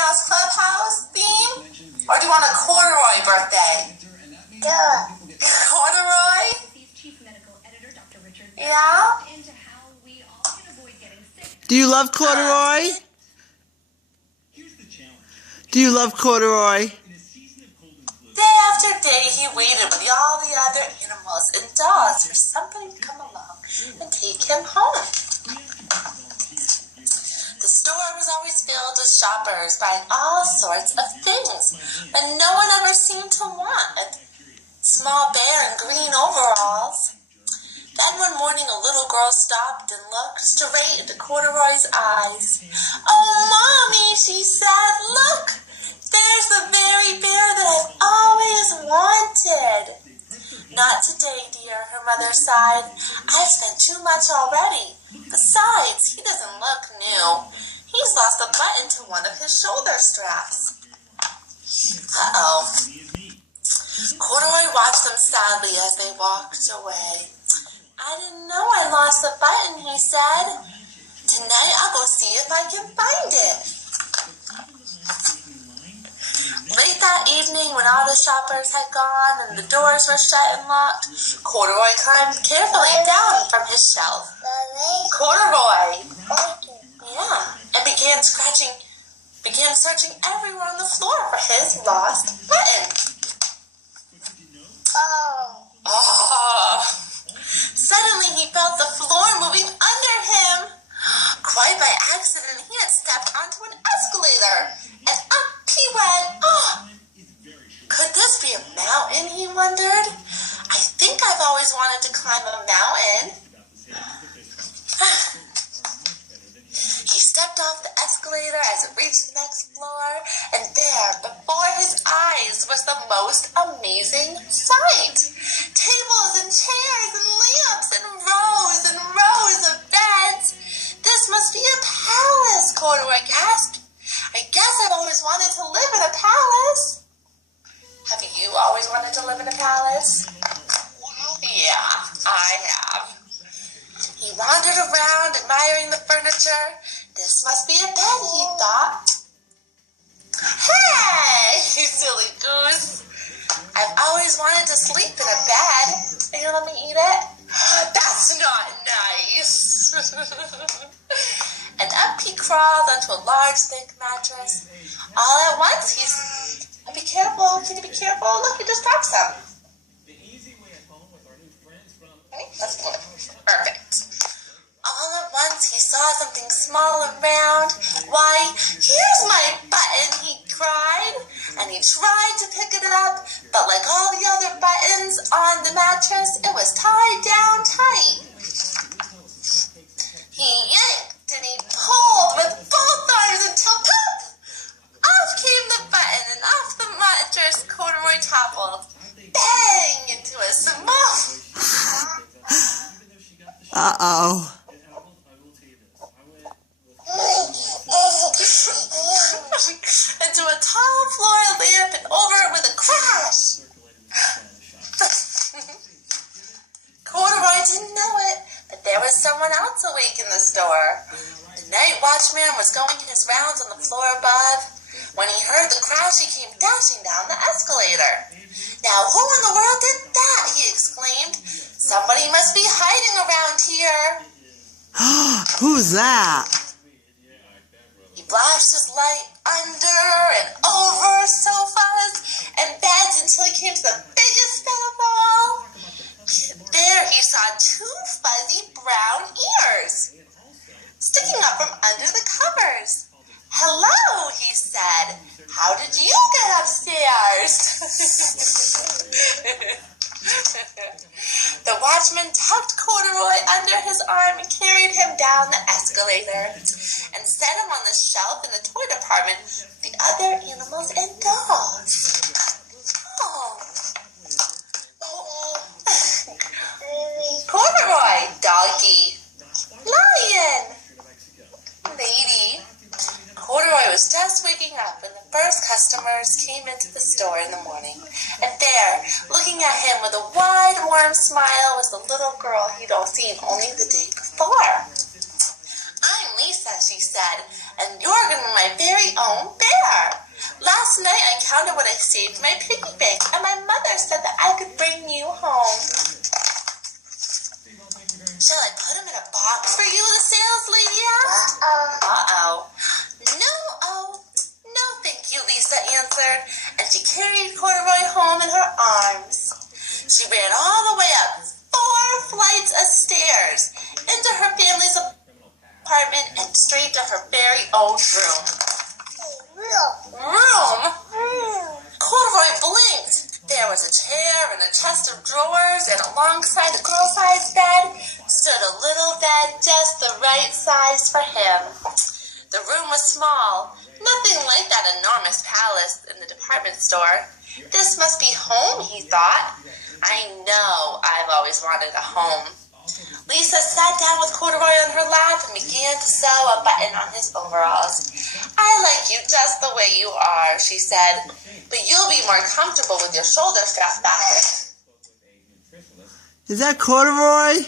Mouse Clubhouse theme? Or do you want a Corduroy birthday? Corduroy? Yeah? Do you love Corduroy? Do you love Corduroy? Day after day, he waited with all the other animals and dogs for somebody to come along and take him home. The store was always filled with shoppers buying all sorts of things, but no one ever seemed to want a small bear in green overalls. Then one morning a little girl stopped and looked straight into Corduroy's eyes. "Oh, Mommy," she said, "look! There's the very bear that I've always wanted." "Not today, dear," her mother sighed. "I've spent too much already. Besides, he doesn't look new. He's lost a button to one of his shoulder straps." Uh-oh. Corduroy watched them sadly as they walked away. "I didn't know I lost the button," he said. "Tonight I'll go see if I can find it." Late that evening, when all the shoppers had gone and the doors were shut and locked, Corduroy climbed carefully down from his shelf. Corduroy! Yeah, and began searching everywhere on the floor for his lost button. Oh! Suddenly he felt the floor moving under him. Quite by accident, he had stepped onto an escalator, and up he went. Oh! Could this be a mountain, he wondered. I think I've always wanted to climb a mountain. He stepped off the escalator as it reached the next floor, and there, before his eyes, was the most amazing sight. Tables and chairs and lamps and rows of beds. "This must be a palace," Corduroy gasped. "I guess I've always wanted to live in a palace." Have you always wanted to live in a palace? Yeah, I have. He wandered around, admiring the furniture. This must be a bed, he thought. Hey, you silly goose. I've always wanted to sleep in a bed. Are you gonna let me eat it? That's not nice. And up he crawled onto a large, thick mattress. All at once, be careful. Can you be careful? Look, you just dropped some. Okay, let's pull it. Perfect. All at once, he saw something small and round. "Why, here's my button," he cried. And he tried to pick it up, but like all the other buttons on the mattress, it was tied down tight. He yanked and he pulled with both arms until pop! Off came the button, and off the mattress Corduroy toppled, bang, into a small... Uh-oh. Into a tall floor lamp and over it with a crash. Corduroy didn't know it, but there was someone else awake in the store. The night watchman was going his rounds on the floor above. When he heard the crash, he came dashing down the escalator. "Now, who in the world did that?" he exclaimed. "Somebody must be hiding around here." Who's that? He flashed his light under and over sofas and beds until he came to the biggest bed of all. There he saw two fuzzy brown ears sticking up from under the covers. "Hello," he said. "How did you get upstairs?" The watchman tucked Corduroy under his arm and carried him down the escalator and set him on the shelf in the toy department with the other animals and dolls. Corduroy, doggy, lion, lady. Corduroy was just waking up when the first customers came into the store in the morning. And there, looking at him with a wide, warm smile, was the little girl he'd all seen only the day before. "I'm Lisa," she said, "and you're going to be my very own bear." Last night I counted what I saved in my piggy bank, and my mother said that I could bring you home. Shall I put him in a box for you, the sales lady asked. Uh-oh. No, thank you, Lisa answered, and she carried Corduroy home in her arms. She ran all the way up 4 flights of stairs into her family's apartment and straight to her very own room. Room? Corduroy blinked. There was a chair and a chest of drawers, and alongside the girl-sized bed stood a little bed just the right size for him. The room was small, nothing like that enormous palace in the department store. This must be home, he thought. I know I've always wanted a home. Lisa sat down with Corduroy on her lap and began to sew a button on his overalls. I like you just the way you are, she said, but you'll be more comfortable with your shoulder strapped back. Is that Corduroy?